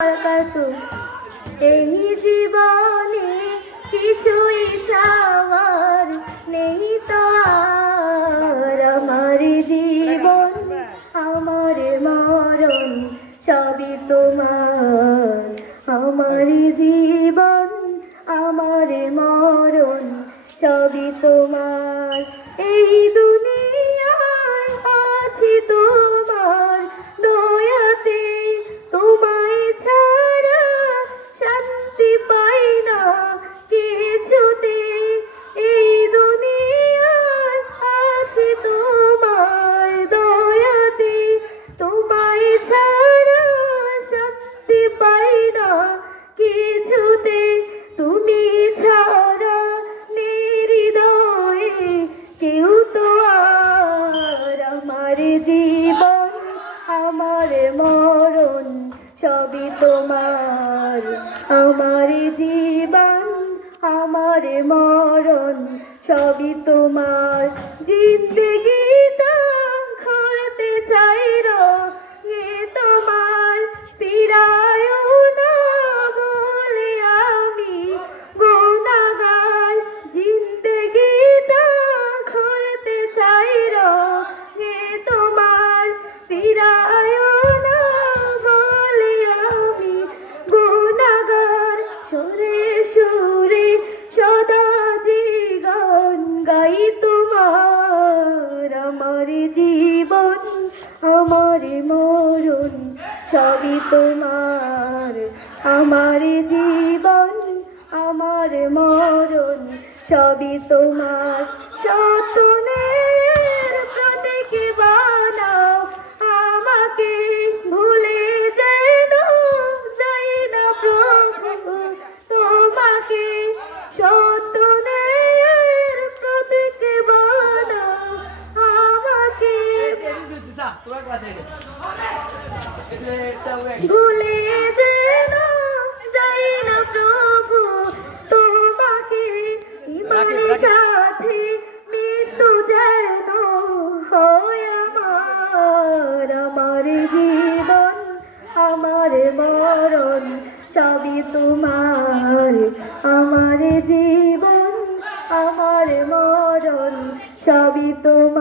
এই জীবনে কিছুই চাওয়ার নেই তো আর। আমার জীবন আমার মরণ সবই তোমার। আমার জীবন আমার মরণ সবই তোমার। এই দুনিয়ায় আছি তোমার দয়াতে, তোমায় ছাড়া শান্তি পাই না কিছুতে। এই দুনিয়ায় আছি তোমার দয়াতে, তোমায় ছাড়া শান্তি পাই না কিছুতে। তুমি ছাড়া হৃদয়ে কেউ তো আর। আমার জীবন আমার মরণ সবই তোমার। আমার জীবন আমার মরণ সবই তোমার। জিন্দেগিটা করতে চাই রে তোমার, ফিরায়ও না বলে আমি গুনাহগার। জিন্দেগিটা করতে চাই রে তোমার, ফিরায়ও না বলে আমি গুনাহগার। সুরে সুরে সদা যে গান গাই তোমার। আমার জীবন আমার মরণ সবই তোমার। আমার জীবন আমার মরণ সবই তোমার। সতনের প্রতীক বানাও আমাকে, ভুলে যেন যাই না প্রভু তোমাকে। সতনের প্রতীক বানাও আমাকে, ভুলে যেন যাই না প্রভু তোমাকে। ইমানের সাথে মৃত্যু যেন হয় আমার। আমার জীবন আমার মরণ সবই তোমার। আমার জীবন আমার মরণ সবই তোমার।